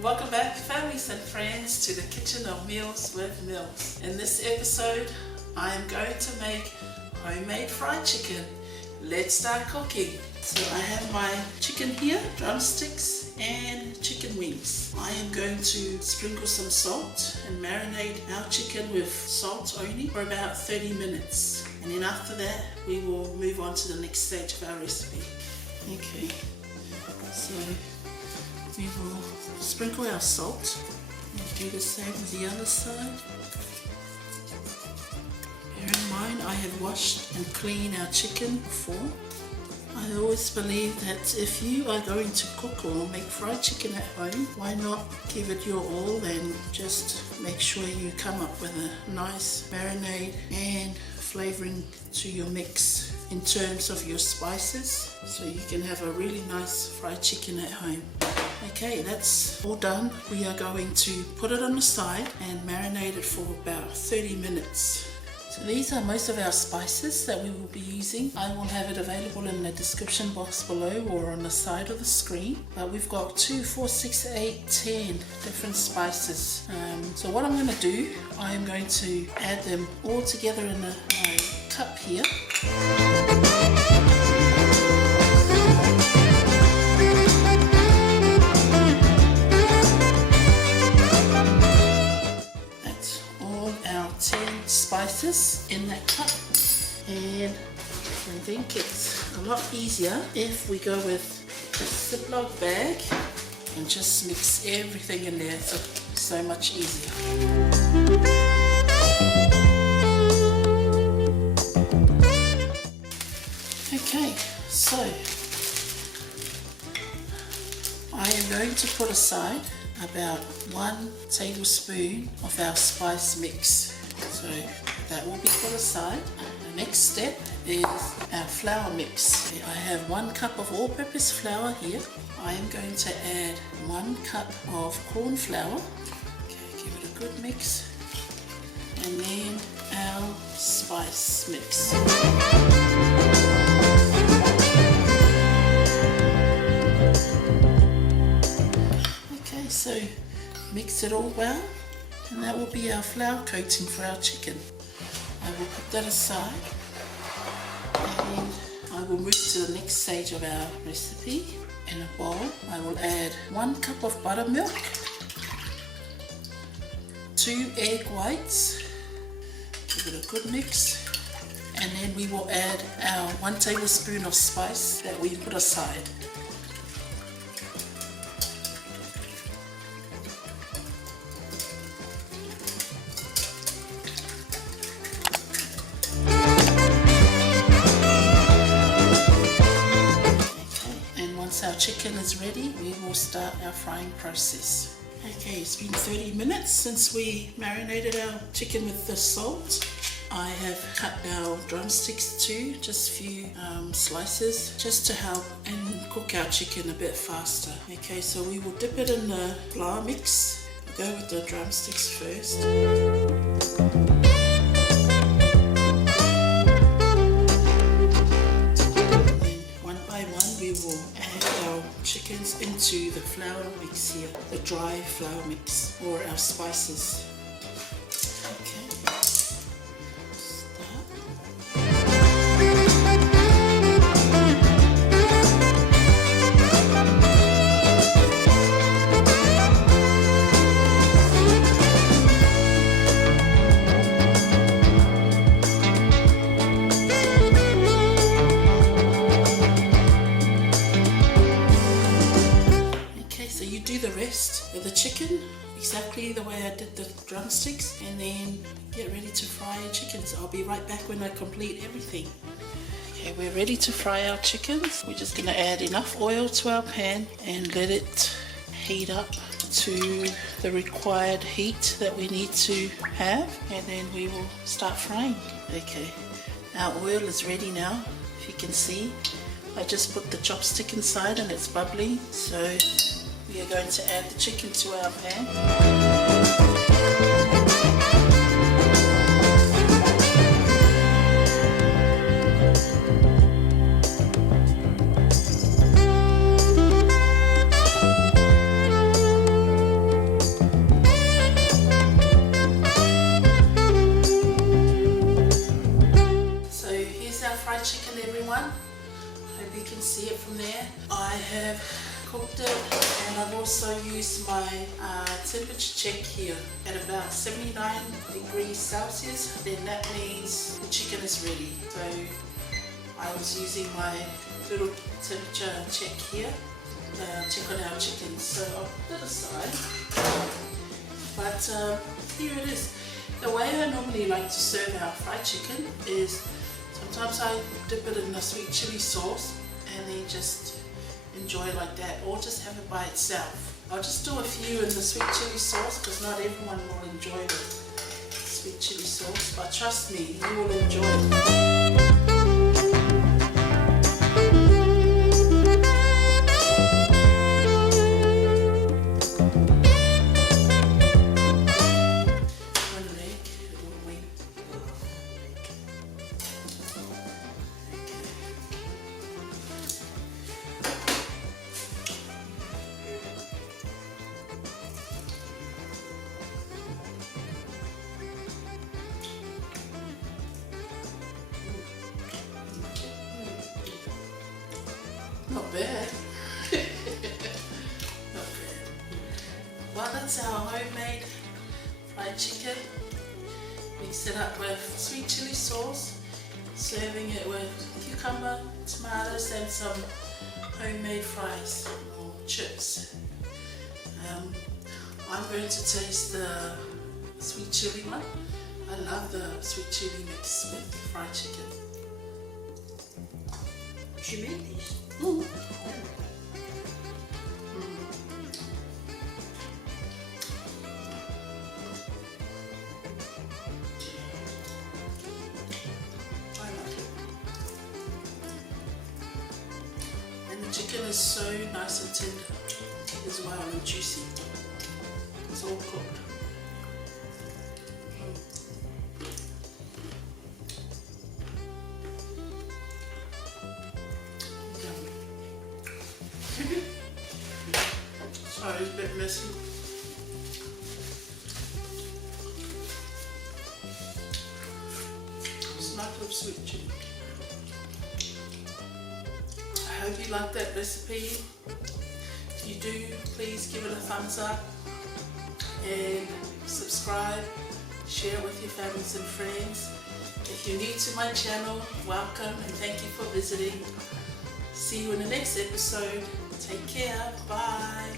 Welcome back, families and friends, to the kitchen of Meals with Mills. In this episode, I am going to make homemade fried chicken. Let's start cooking. So I have my chicken here, drumsticks and chicken wings. I am going to sprinkle some salt and marinate our chicken with salt only for about 30 minutes. And then after that, we will move on to the next stage of our recipe. Okay, so we will sprinkle our salt and do the same with the other side. Bear in mind, I have washed and cleaned our chicken before. I always believe that if you are going to cook or make fried chicken at home, why not give it your all and just make sure you come up with a nice marinade and flavoring to your mix in terms of your spices, so you can have a really nice fried chicken at home. Okay, that's all done. We are going to put it on the side and marinate it for about 30 minutes. So these are most of our spices that we will be using. I will have it available in the description box below or on the side of the screen. But we've got 2, 4, 6, 8, 10 different spices. So what I'm going to do, I am going to add them all together in a cup here. Spices in that cup, and I think it's a lot easier if we go with a Ziploc bag and just mix everything in there. It's so much easier. Okay, so I am going to put aside about 1 tablespoon of our spice mix. So that will be put aside. The next step is our flour mix. I have 1 cup of all-purpose flour here. I am going to add 1 cup of corn flour. Okay, give it a good mix. And then our spice mix. Okay, so mix it all well. And that will be our flour coating for our chicken. I will put that aside, and I will move to the next stage of our recipe. In a bowl, I will add 1 cup of buttermilk, 2 egg whites, give it a good mix, and then we will add our 1 tablespoon of spice that we put aside. Once our chicken is ready, we will start our frying process. Okay, it's been 30 minutes since we marinated our chicken with the salt. I have cut our drumsticks too, just a few slices, just to help and cook our chicken a bit faster. Okay, so we will dip it in the flour mix. Go with the drumsticks first. Chickens into the flour mix here, the dry flour mix, or our spices. Okay, start. Of the chicken exactly the way I did the drumsticks, and then get ready to fry your chickens. I'll be right back when I complete everything. Okay, we're ready to fry our chickens. We're just going to add enough oil to our pan and let it heat up to the required heat that we need to have, and then we will start frying. Okay, our oil is ready now. If you can see, I just put the chopstick inside and it's bubbling, so we are going to add the chicken to our pan. have cooked it, and I've also used my temperature check here at about 79 degrees Celsius. Then that means the chicken is ready. So I was using my little temperature check here, check on our chicken. So I'll put it aside. But here it is. The way I normally like to serve our fried chicken is sometimes I dip it in a sweet chili sauce and then just enjoy it like that, or just have it by itself. I'll just do a few in the sweet chili sauce because not everyone will enjoy the sweet chili sauce, but trust me, you will enjoy it. Not bad. Not bad. Well, that's our homemade fried chicken. Mix it up with sweet chili sauce, serving it with cucumber, tomatoes and some homemade fries or chips. I'm going to taste the sweet chili one. I love the sweet chili mix with fried chicken. You made these? Mm. I like it. And the chicken is so nice and tender as well and juicy. It's all cooked. Sorry, it's a bit messy. Smack of sweet chili. I hope you like that recipe. If you do, please give it a thumbs up and subscribe, share it with your families and friends. If you're new to my channel, welcome and thank you for visiting. See you in the next episode. Take care. Bye.